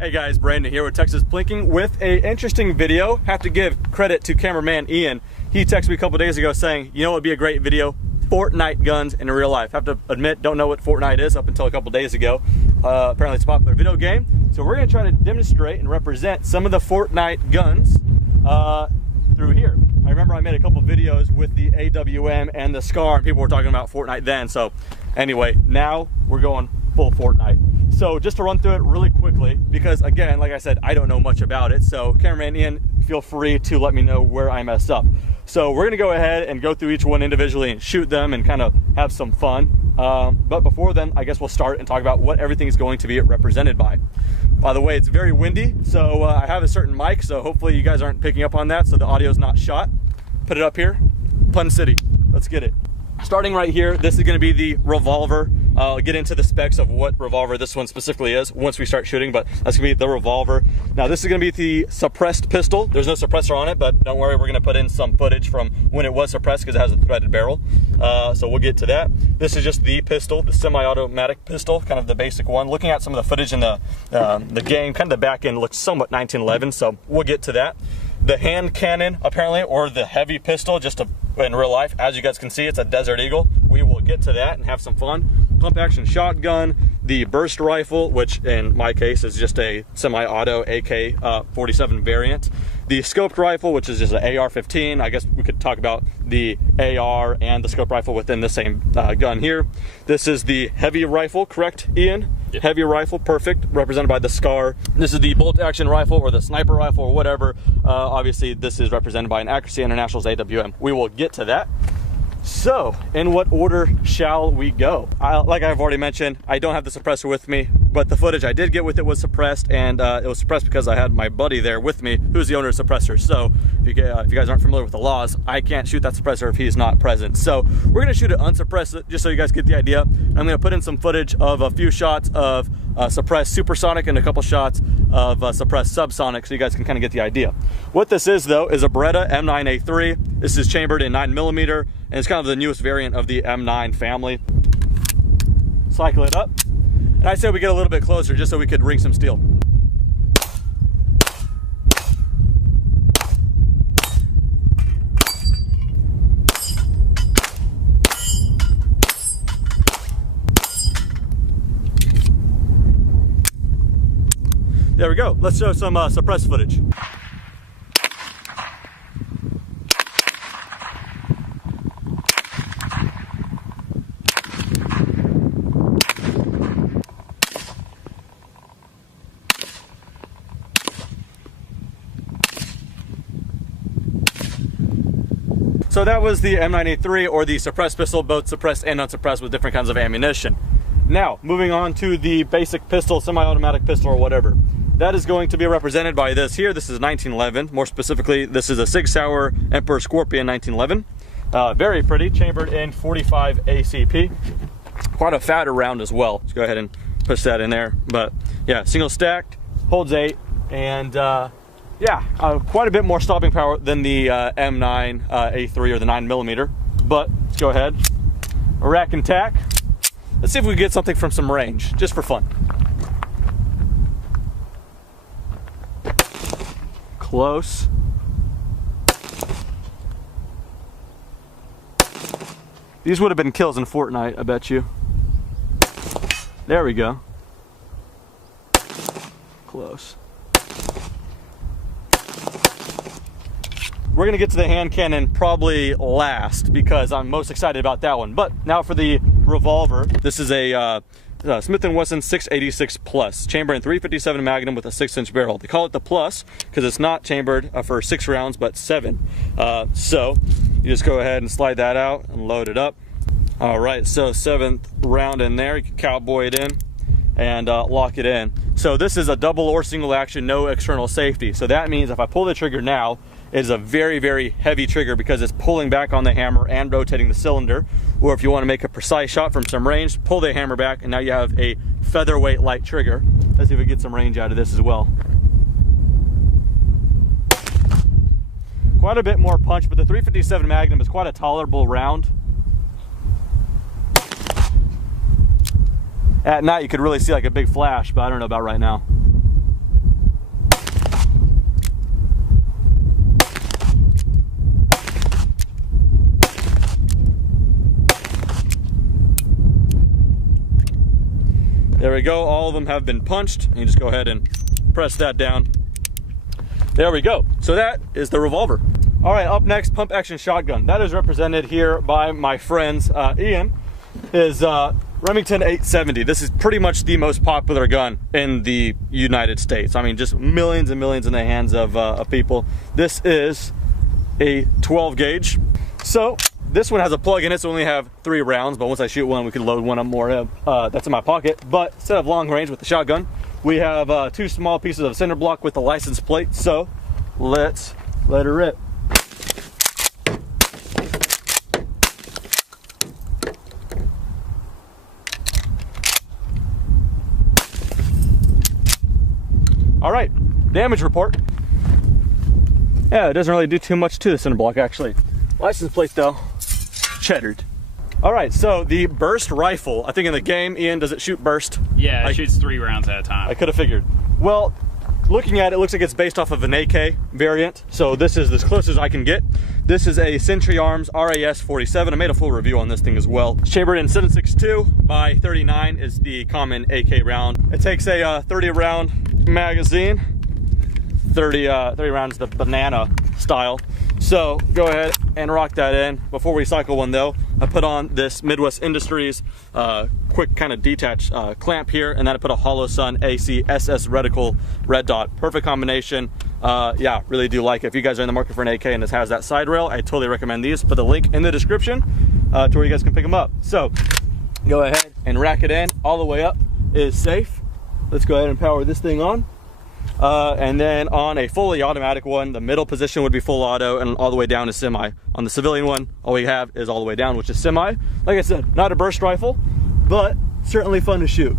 Hey guys, Brandon here with Texas Plinking with a interesting video. Have to give credit to cameraman Ian. He texted me a couple days ago saying, you know what would be a great video? Fortnite guns in real life. Have to admit, don't know what Fortnite is up until a couple days ago. Apparently it's a popular video game. So we're gonna try to demonstrate and represent some of the Fortnite guns through here. I remember I made a couple videos with the AWM and the SCAR and people were talking about Fortnite then. So anyway, now we're going full Fortnite. So just to run through it really quickly, because again, like I said, I don't know much about it. So cameraman Ian, feel free to let me know where I messed up. So we're gonna go ahead and go through each one individually and shoot them and kind of have some fun. But before then, I guess we'll start and talk about what everything is going to be represented by. By the way, it's very windy, so I have a certain mic, so hopefully you guys aren't picking up on that, so the audio is not shot. Put it up here, Pun City, let's get it. Starting right here, this is gonna be the revolver. I'll get into the specs of what revolver this one specifically is once we start shooting, but that's gonna be the revolver. Now this is gonna be the suppressed pistol. There's no suppressor on it, but don't worry, we're gonna put in some footage from when it was suppressed because it has a threaded barrel. So we'll get to that. This is just the pistol, the semi-automatic pistol, kind of the basic one. Looking at some of the footage in the game, kind of the back end looks somewhat 1911, so we'll get to that. The hand cannon, apparently, or the heavy pistol, just in real life, as you guys can see, it's a Desert Eagle. We will get to that and have some fun. Pump action shotgun, the burst rifle, which in my case is just a semi-auto AK-47 variant. The scoped rifle, which is just an AR-15. I guess we could talk about the AR and the scoped rifle within the same gun here. This is the heavy rifle, correct, Ian? Yeah. Heavy rifle, perfect, represented by the SCAR. This is the bolt action rifle or the sniper rifle or whatever. Obviously, this is represented by an Accuracy International's AWM. We will get to that. So, in what order shall we go? Like I've already mentioned, I don't have the suppressor with me, but the footage I did get with it was suppressed, and it was suppressed because I had my buddy there with me, who's the owner of the suppressor. So, if you guys aren't familiar with the laws, I can't shoot that suppressor if he's not present. So, we're gonna shoot it unsuppressed, just so you guys get the idea. I'm gonna put in some footage of a few shots of suppressed supersonic and a couple shots of suppressed subsonic, so you guys can kind of get the idea. What this is, though, is a Beretta M9A3. This is chambered in 9mm, and it's kind of the newest variant of the M9 family. Cycle it up. And I said we get a little bit closer just so we could ring some steel. There we go. Let's show some suppressed footage. So that was the M9A3, or the suppressed pistol, both suppressed and unsuppressed with different kinds of ammunition. Now, moving on to the basic pistol, semi-automatic pistol or whatever. That is going to be represented by this here. This is 1911. More specifically, this is a Sig Sauer Emperor Scorpion 1911. Very pretty, chambered in 45 ACP. Quite a fatter round as well. Let's go ahead and push that in there. But yeah, single stacked, holds 8, and yeah, quite a bit more stopping power than the M9A3 or the 9mm. But let's go ahead, rack and tack. Let's see if we can get something from some range, just for fun. Close. These would have been kills in Fortnite, I bet you. There we go. Close. We're gonna get to the hand cannon probably last because I'm most excited about that one. But now for the revolver. This is a Smith & Wesson 686 Plus, chamber in 357 Magnum with a 6-inch barrel. They call it the Plus because it's not chambered for 6 rounds, but 7. So you just go ahead and slide that out and load it up. All right, so 7th round in there. You can cowboy it in and lock it in. So this is a double or single action, no external safety. So that means if I pull the trigger now, it is a very, very heavy trigger because it's pulling back on the hammer and rotating the cylinder. Or if you want to make a precise shot from some range, pull the hammer back and now you have a featherweight light trigger. Let's see if we get some range out of this as well. Quite a bit more punch, but the 357 Magnum is quite a tolerable round. At night you could really see like a big flash, but I don't know about right now. There we go, all of them have been punched. And you just go ahead and press that down. There we go. So that is the revolver. All right, up next, pump action shotgun. That is represented here by my friends, Ian, is Remington 870. This is pretty much the most popular gun in the United States. I mean, just millions and millions in the hands of people. This is a 12 gauge. So this one has a plug in it, so we only have 3 rounds, but once I shoot one, we can load one up more. That's in my pocket. But instead of long range with the shotgun, we have 2 small pieces of cinder block with the license plate. So let's let her rip. All right, damage report. Yeah, it doesn't really do too much to the cinder block, actually. License plate though, cheddared. All right, so the burst rifle, I think in the game, Ian, does it shoot burst? Yeah, it shoots 3 rounds at a time. I could have figured. Well, looking at it, it looks like it's based off of an AK variant. So this is as close as I can get. This is a Century Arms RAS 47. I made a full review on this thing as well. Chambered in 7.62 by 39 is the common AK round. It takes a 30 round magazine. 30 rounds the banana style. So go ahead and rock that in. Before we cycle one though, I put on this Midwest Industries quick kind of detach clamp here, and then I put a Holosun AC SS reticle red dot. Perfect combination. Yeah, really do like it. If you guys are in the market for an AK and this has that side rail, I totally recommend these. Put the link in the description to where you guys can pick them up. So go ahead and rack it in. All the way up is safe. Let's go ahead and power this thing on. And then on a fully automatic one, the middle position would be full auto, and all the way down is semi. On the civilian one, all we have is all the way down, which is semi. Like I said, not a burst rifle, but certainly fun to shoot.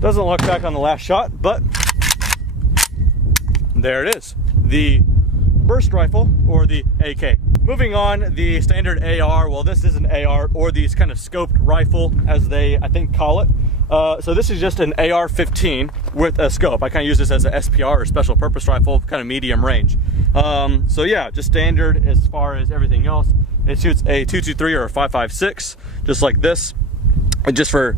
Doesn't look back on the last shot, but there it is. The burst rifle, or the AK. Moving on, the standard AR. Well, this is an AR, or these kind of scoped rifle, as they, I think, call it. So this is just an AR-15 with a scope. I kind of use this as an SPR, or special purpose rifle, kind of medium range. So yeah, just standard as far as everything else. It shoots a 223 or a 5.56, just like this. And just for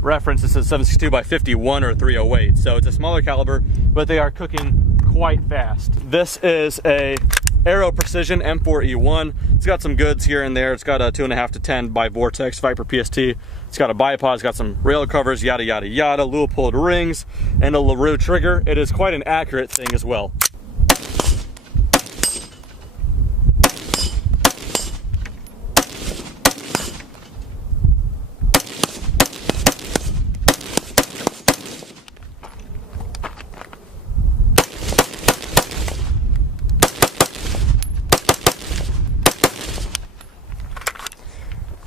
reference, this is 7.62 by 51 or 308. So it's a smaller caliber, but they are cooking quite fast. This is a Aero Precision M4E1. It's got some goods here and there. It's got a 2.5 to 10 by Vortex Viper PST. It's got a bipod, it's got some rail covers, yada, yada, yada, Leupold rings, and a LaRue trigger. It is quite an accurate thing as well.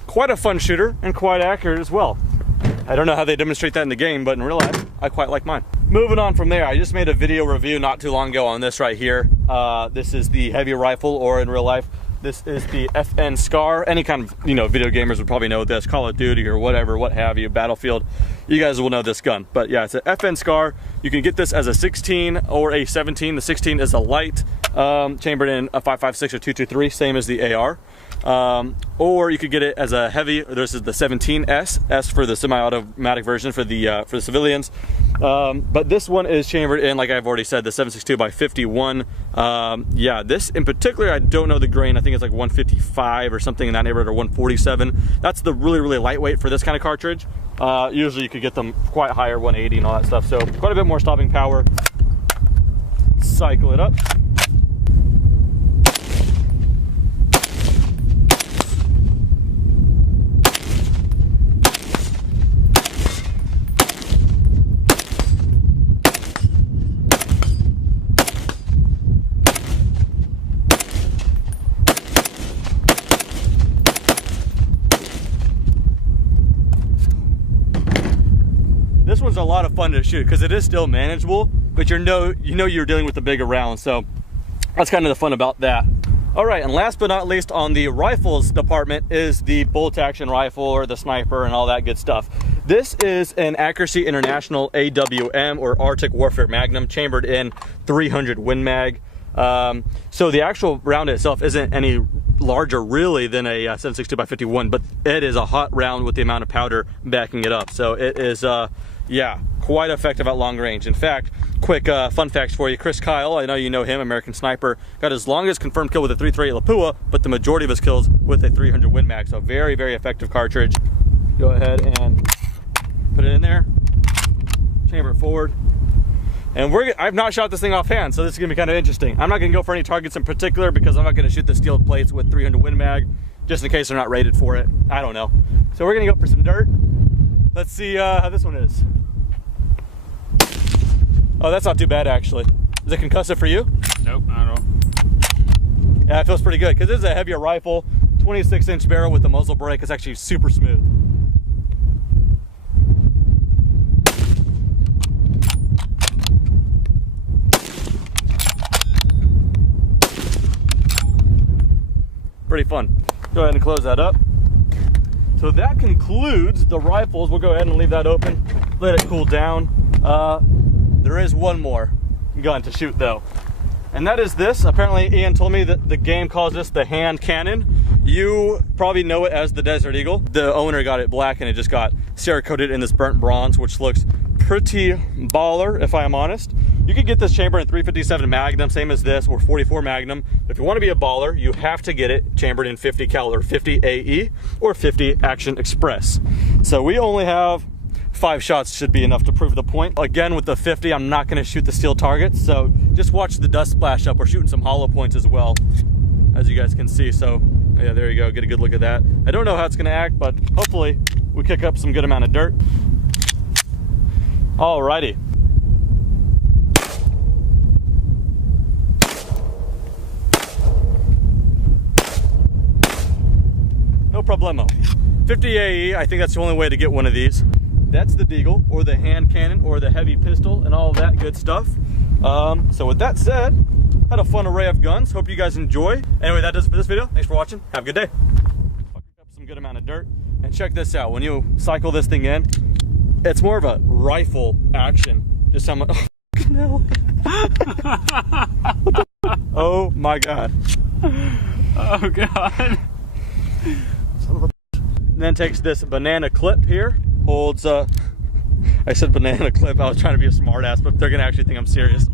Quite a fun shooter and quite accurate as well. I don't know how they demonstrate that in the game, but in real life, I quite like mine. Moving on from there, I just made a video review not too long ago on this right here. This is the heavy rifle, or in real life, this is the FN Scar. Any kind of, video gamers would probably know this, Call of Duty or whatever, what have you, Battlefield. You guys will know this gun. But yeah, it's an FN Scar. You can get this as a 16 or a 17. The 16 is a light, chambered in a 5.56 or 223, same as the AR. Or you could get it as a heavy. This is the 17S, S for the semi-automatic version for the civilians. But this one is chambered in, like I've already said, the 7.62 by 51. Yeah, this in particular, I don't know the grain. I think it's like 155 or something in that neighborhood, or 147. That's the really, really lightweight for this kind of cartridge. Usually you could get them quite higher, 180 and all that stuff. So quite a bit more stopping power. Cycle it up. This one's a lot of fun to shoot because it is still manageable, but you're dealing with the bigger round, so that's kind of the fun about that. All right, and last but not least on the rifles department is the bolt action rifle or the sniper and all that good stuff. This is an Accuracy International AWM or Arctic Warfare Magnum chambered in 300 Win Mag. So the actual round itself isn't any larger really than a 7.62 by 51, but it is a hot round with the amount of powder backing it up. So it is, yeah, quite effective at long range. In fact, quick fun facts for you. Chris Kyle, I know you know him, American sniper, got his longest confirmed kill with a 338 Lapua, but the majority of his kills with a 300 Win Mag. So very, very effective cartridge. Go ahead and put it in there, chamber it forward. And I've not shot this thing offhand, so this is gonna be kind of interesting. I'm not gonna go for any targets in particular because I'm not gonna shoot the steel plates with 300 Win Mag, just in case they're not rated for it. I don't know. So we're gonna go for some dirt. Let's see how this one is. Oh, that's not too bad actually. Is it concussive for you? Nope, not at all. Yeah, it feels pretty good because this is a heavier rifle, 26-inch barrel with the muzzle brake. It's actually super smooth. Pretty fun. Go ahead and close that up. So that concludes the rifles. We'll go ahead and leave that open, let it cool down. There is one more gun to shoot though, and that is this. Apparently Ian told me that the game calls this the hand cannon. You probably know it as the Desert Eagle. The owner got it black and it just got Cerakoted in this burnt bronze, which looks pretty baller if I am honest. You could get this chamber in 357 Magnum, same as this, or 44 Magnum. But if you want to be a baller, you have to get it chambered in 50 cal or 50 AE or 50 Action Express. So we only have 5 shots, should be enough to prove the point. Again, with the 50, I'm not going to shoot the steel targets, so just watch the dust splash up. We're shooting some hollow points as well, as you guys can see. So yeah, there you go, get a good look at that. I don't know how it's going to act, but hopefully we kick up some good amount of dirt. Alrighty. No problemo. 50 AE, I think that's the only way to get one of these. That's the Deagle, or the hand cannon, or the heavy pistol, and all of that good stuff. So with that said, had a fun array of guns. Hope you guys enjoy. Anyway, that does it for this video. Thanks for watching. Have a good day. Up some good amount of dirt. And check this out. When you cycle this thing in, it's more of a rifle action. Just how much, oh, no. Oh my God. Oh God. Son of a, and then takes this banana clip here. Holds, I said banana clip, I was trying to be a smart ass, but they're gonna actually think I'm serious.